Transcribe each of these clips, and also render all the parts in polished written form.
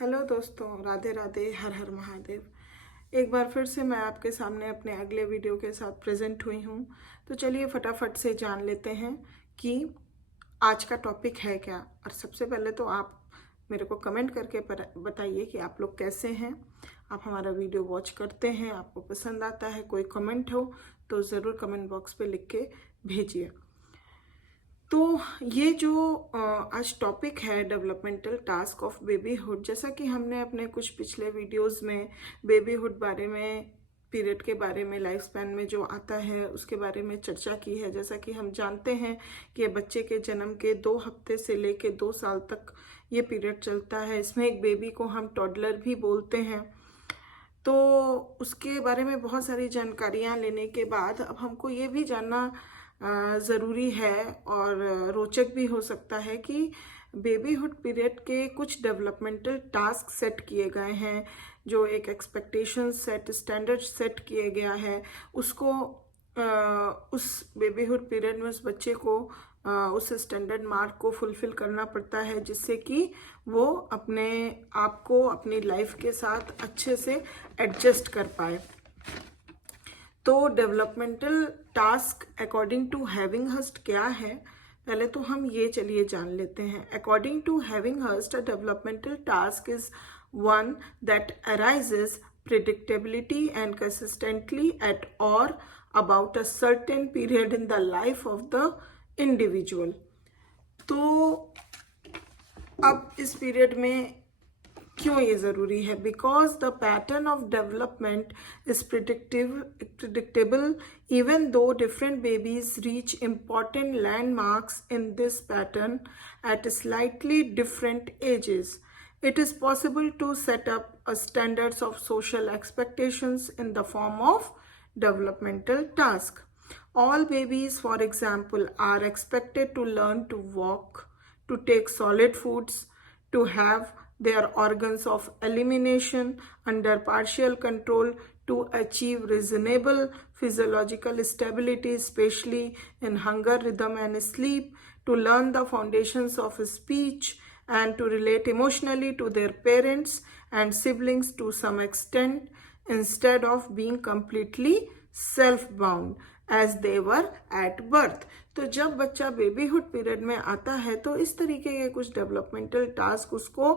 Hello दोस्तों, राधे राधे, हर हर महादेव। एक बार फिर से मैं आपके सामने अपने अगले वीडियो के साथ प्रेजेंट हुई हूँ। तो चलिए फटाफट से जान लेते हैं कि आज का टॉपिक है क्या। और सबसे पहले तो आप मेरे को कमेंट करके बताइए कि आप लोग कैसे हैं, आप हमारा वीडियो वॉच करते हैं, आपको पसंद आता है। कोई कमेंट हो तो ज़रूर कमेंट बॉक्स पे लिख के भेजिए। तो ये जो आज टॉपिक है डेवलपमेंटल टास्क ऑफ बेबीहुड, जैसा कि हमने अपने कुछ पिछले वीडियोस में बेबीहुड बारे में, पीरियड के बारे में, लाइफ स्पैन में जो आता है उसके बारे में चर्चा की है। जैसा कि हम जानते हैं कि बच्चे के जन्म के 2 हफ्ते से लेके 2 साल तक ये पीरियड चलता है। इसमें एक बेबी को हम टॉडलर भी बोलते हैं। तो उसके बारे में बहुत सारी जानकारियाँ लेने के बाद अब हमको ये भी जानना ज़रूरी है और रोचक भी हो सकता है कि बेबीहुड पीरियड के कुछ डेवलपमेंटल टास्क सेट किए गए हैं, जो एक एक्सपेक्टेशन सेट, स्टैंडर्ड सेट किए गया है। उसको उस बेबीहुड पीरियड में उस बच्चे को उस स्टैंडर्ड मार्क को फुलफिल करना पड़ता है, जिससे कि वो अपने आप को अपनी लाइफ के साथ अच्छे से एडजस्ट कर पाए। तो डेवलपमेंटल टास्क अकॉर्डिंग टू हैविंगहर्स्ट क्या है, पहले तो हम ये चलिए जान लेते हैं। According to Havighurst, a developmental task is one that arises predictability and consistently at or about a certain period in the life of the individual। तो अब इस पीरियड में क्यों ये ज़रूरी है? Because the pattern of development is predictable even though different babies reach important landmarks in this pattern at slightly different ages. It is possible to set up a standards of social expectations in the form of developmental task. All babies, for example, are expected to learn to walk, to take solid foods, to have their organs of elimination under partial control, to achieve reasonable physiological stability, especially in hunger, rhythm, and sleep, to learn the foundations of speech, and to relate emotionally to their parents and siblings to some extent, instead of being completely self-bound as they were at birth। तो जब बच्चा babyhood period में आता है तो इस तरीके के कुछ डेवलपमेंटल टास्क उसको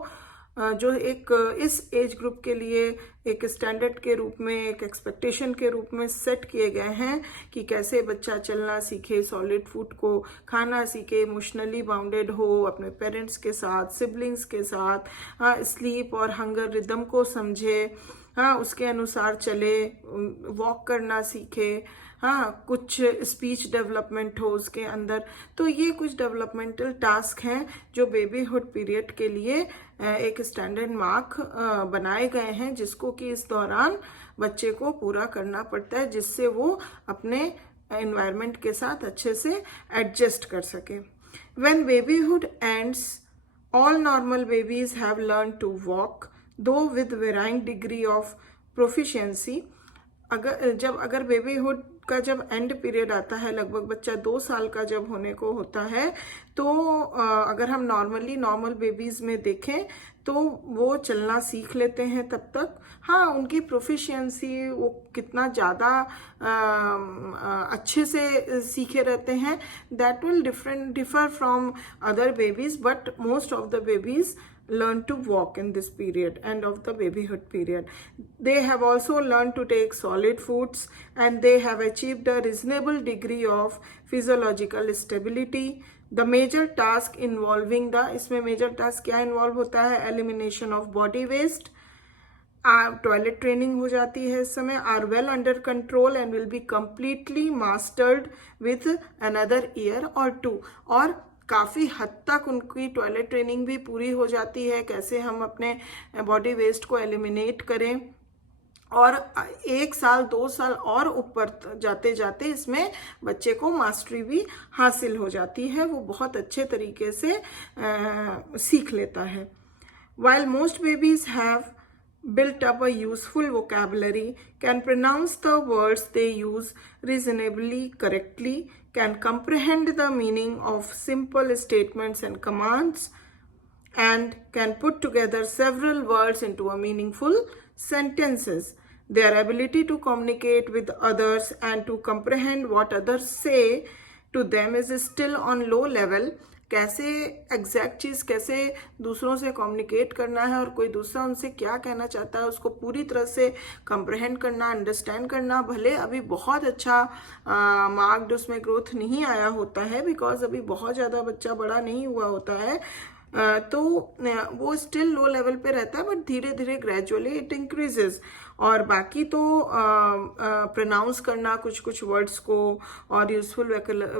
जो एक इस एज ग्रुप के लिए एक स्टैंडर्ड के रूप में, एक एक्सपेक्टेशन के रूप में सेट किए गए हैं कि कैसे बच्चा चलना सीखे, सॉलिड फूड को खाना सीखे, इमोशनली बाउंडेड हो अपने पेरेंट्स के साथ, सिबलिंग्स के साथ, स्लीप और हंगर रिदम को समझे, उसके अनुसार चले, वॉक करना सीखे, कुछ स्पीच डेवलपमेंट हो उसके अंदर। तो ये कुछ डेवलपमेंटल टास्क हैं जो बेबीहुड पीरियड के लिए एक स्टैंडर्ड मार्क बनाए गए हैं, जिसको कि इस दौरान बच्चे को पूरा करना पड़ता है, जिससे वो अपने एनवायरनमेंट के साथ अच्छे से एडजस्ट कर सके। When babyhood ends, all normal babies have learned to walk, though with varying degree of proficiency। अगर बेबीहुड का जब एंड पीरियड आता है, लगभग बच्चा 2 साल का जब होने को होता है, तो अगर हम नॉर्मल बेबीज में देखें तो वो चलना सीख लेते हैं तब तक। उनकी प्रोफिशिएंसी, वो कितना ज़्यादा अच्छे से सीखे रहते हैं, that will differ from other babies, but most of the babies learn to walk in this period, end of the babyhood period. They have also learned to take solid foods, and they have achieved a reasonable degree of physiological stability। The major task involving इसमें major task क्या involve होता है? Elimination of body waste, toilet training हो जाती है इस समय, are well under control and will be completely mastered with another year और 2। और काफ़ी हद तक उनकी टॉयलेट ट्रेनिंग भी पूरी हो जाती है, कैसे हम अपने बॉडी वेस्ट को एलिमिनेट करें। और 1 साल 2 साल और ऊपर जाते जाते इसमें बच्चे को मास्टरी भी हासिल हो जाती है, वो बहुत अच्छे तरीके से सीख लेता है। While most babies have built up a useful vocabulary, can pronounce the words they use reasonably correctly, can comprehend the meaning of simple statements and commands, and can put together several words into a meaningful sentences. Their ability to communicate with others and to comprehend what others say to them is still on low level. कैसे exact चीज़ कैसे दूसरों से communicate करना है और कोई दूसरा उनसे क्या कहना चाहता है उसको पूरी तरह से कंप्रहेंड करना, अंडरस्टैंड करना, भले अभी बहुत अच्छा मार्क्ड उसमें ग्रोथ नहीं आया होता है, बिकॉज अभी बहुत ज़्यादा बच्चा बड़ा नहीं हुआ होता है, तो वो स्टिल लो लेवल पे रहता है, बट धीरे धीरे ग्रेजुअली इट इंक्रीजेस. और बाकी तो प्रोनाउंस करना कुछ कुछ वर्ड्स को और यूजफुल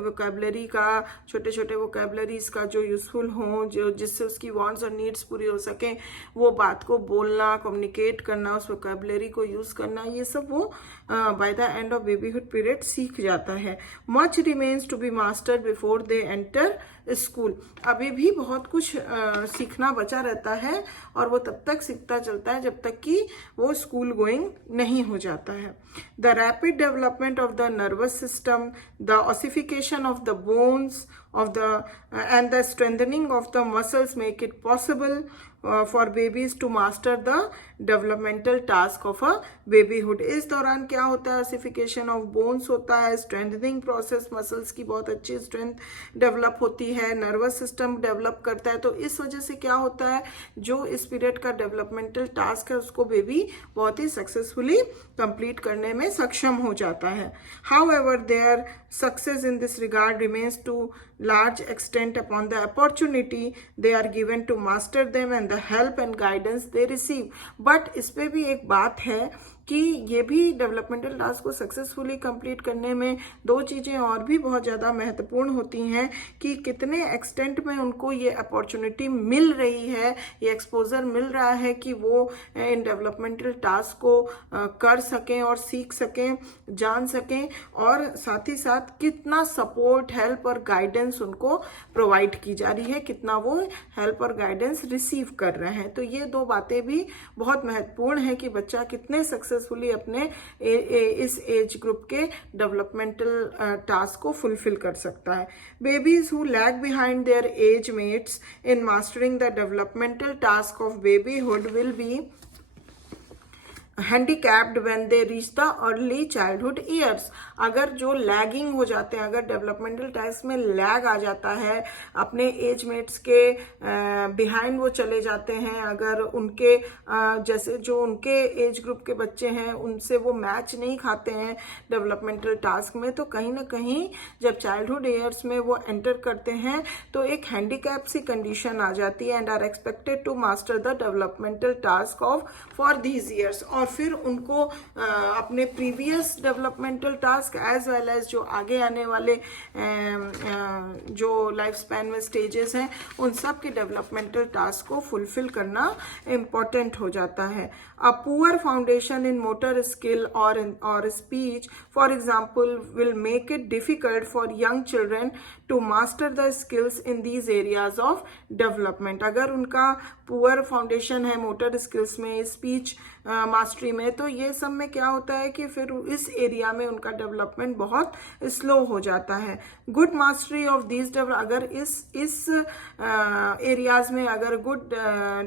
वोकेबलरी का, छोटे छोटे वोकेबलरीज का जो यूजफुल हों, जो जिससे उसकी वांट्स और नीड्स पूरी हो सकें, वो बात को बोलना, कम्युनिकेट करना, उस वोकेबलरी को यूज़ करना, ये सब वो by the end of babyhood period सीख जाता है. Much remains to be mastered before they enter school. अभी भी बहुत कुछ सीखना बचा रहता है और वो तब तक सीखता चलता है जब तक कि वो स्कूल गोइंग नहीं हो जाता है. The rapid development of the nervous system, the ossification of the bones of the and the strengthening of the muscles make it possible for babies to master the developmental task of a babyhood. इस दौरान क्या होता है, ossification of bones होता है, strengthening process, muscles की बहुत अच्छी स्ट्रेंथ डेवलप होती है, नर्वस सिस्टम डेवलप करता है. तो इस वजह से क्या होता है, जो इस पीरियड का डेवलपमेंटल टास्क है उसको बेबी बहुत ही सक्सेसफुली कंप्लीट करने में सक्षम हो जाता है. However, their success in this regard remains to large extent upon the opportunity they are given to master them and the help and guidance they receive. But इस पे भी एक बात है कि ये भी डेवलपमेंटल टास्क को सक्सेसफुली कंप्लीट करने में दो चीज़ें और भी बहुत ज़्यादा महत्वपूर्ण होती हैं कि कितने एक्सटेंट में उनको ये अपॉर्चुनिटी मिल रही है, ये एक्सपोजर मिल रहा है कि वो इन डेवलपमेंटल टास्क को कर सकें और सीख सकें, जान सकें, और साथ ही साथ कितना सपोर्ट, हेल्प और गाइडेंस उनको प्रोवाइड की जा रही है, कितना वो हेल्प और गाइडेंस रिसीव कर रहे हैं. तो ये दो बातें भी बहुत महत्वपूर्ण है कि बच्चा कितने सक्सेसफुली अपने इस एज ग्रुप के डेवलपमेंटल टास्क को फुलफिल कर सकता है. Babies who lag behind their age mates in mastering the developmental task of babyhood will be handicapped when they reach the early childhood years. अगर जो लैगिंग हो जाते हैं, अगर डेवलपमेंटल टास्क में लैग आ जाता है, अपने एज मेट्स के बिहाइंड वो चले जाते हैं, अगर उनके जैसे जो उनके एज ग्रुप के बच्चे हैं उनसे वो मैच नहीं खाते हैं डेवलपमेंटल टास्क में, तो कहीं ना कहीं जब चाइल्डहुड ईयर्स में वो एंटर करते हैं तो एक हैंडीकैप सी कंडीशन आ जाती है, and are expected to master the developmental task of for these years. और फिर उनको अपने previous developmental task as well as जो आगे आने वाले जो लाइफ स्पैन में स्टेजेस हैं उन सब के डेवलपमेंटल टास्क को फुलफिल करना इम्पॉर्टेंट हो जाता है. A poor foundation in motor skill और speech for example will make it difficult for young children to master the skills in these areas of development. अगर उनका पुअर फाउंडेशन है motor skills में, speech mastery में, तो ये सब में क्या होता है कि फिर इस एरिया में उनका डेवलपमेंट बहुत स्लो हो जाता है. गुड मास्टरी ऑफ दीज अगर इस एरियाज में अगर गुड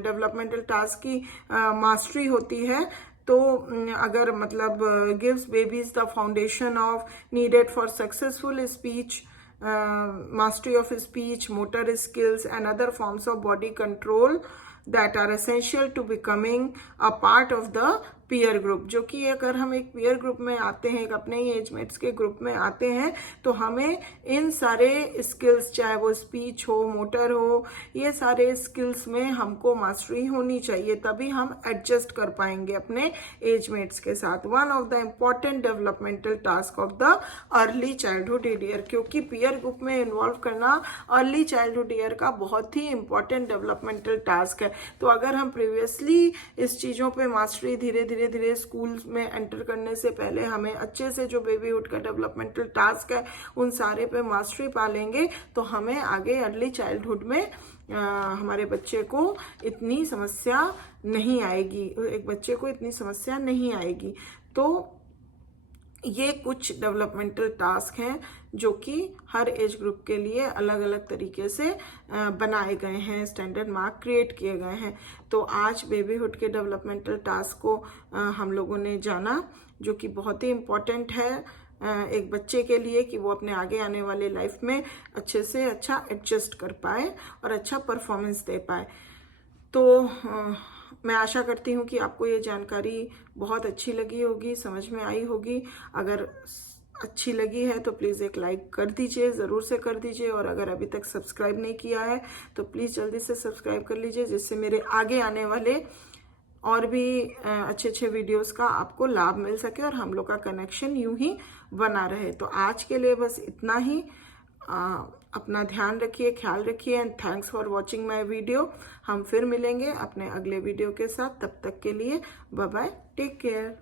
डेवलपमेंटल टास्क की मास्टरी होती है तो अगर मतलब gives babies the foundation of needed for successful speech, mastery of speech, motor skills and other forms of body control that are essential to becoming a part of the peer group. जो कि अगर हम एक peer group में आते हैं, एक अपने ही एजमेट्स के ग्रुप में आते हैं, तो हमें इन सारे स्किल्स, चाहे वो स्पीच हो, मोटर हो, ये सारे स्किल्स में हमको मास्टरी होनी चाहिए, तभी हम एडजस्ट कर पाएंगे अपने एजमेट्स के साथ. One of the important developmental task of the early childhood year, क्योंकि पीयर ग्रुप में इन्वॉल्व करना अर्ली चाइल्डहुड ईयर का बहुत ही इंपॉर्टेंट डेवलपमेंटल टास्क है. तो अगर हम प्रीवियसली इस चीज़ों पे मास्टरी धीरे धीरे स्कूल में एंटर करने से पहले हमें अच्छे से जो बेबीहुड का डेवलपमेंटल टास्क है उन सारे पे मास्टरी पा लेंगे, तो हमें आगे अर्ली चाइल्डहुड में हमारे बच्चे को इतनी समस्या नहीं आएगी, एक बच्चे को इतनी समस्या नहीं आएगी. तो ये कुछ डेवलपमेंटल टास्क हैं जो कि हर एज ग्रुप के लिए अलग अलग तरीके से बनाए गए हैं, स्टैंडर्ड मार्क क्रिएट किए गए हैं। तो आज बेबीहुड के डेवलपमेंटल टास्क को हम लोगों ने जाना, जो कि बहुत ही इम्पोर्टेंट है एक बच्चे के लिए, कि वो अपने आगे आने वाले लाइफ में अच्छे से अच्छा एडजस्ट कर पाए और अच्छा परफॉर्मेंस दे पाए। तो मैं आशा करती हूँ कि आपको ये जानकारी बहुत अच्छी लगी होगी, समझ में आई होगी। अगर अच्छी लगी है तो प्लीज़ एक लाइक कर दीजिए, ज़रूर से कर दीजिए। और अगर अभी तक सब्सक्राइब नहीं किया है तो प्लीज़ जल्दी से सब्सक्राइब कर लीजिए, जिससे मेरे आगे आने वाले और भी अच्छे अच्छे वीडियोस का आपको लाभ मिल सके और हम लोग का कनेक्शन यूं ही बना रहे। तो आज के लिए बस इतना ही। अपना ध्यान रखिए, ख्याल रखिए, and thanks for watching my video. हम फिर मिलेंगे अपने अगले वीडियो के साथ। तब तक के लिए बाय बाय, टेक केयर।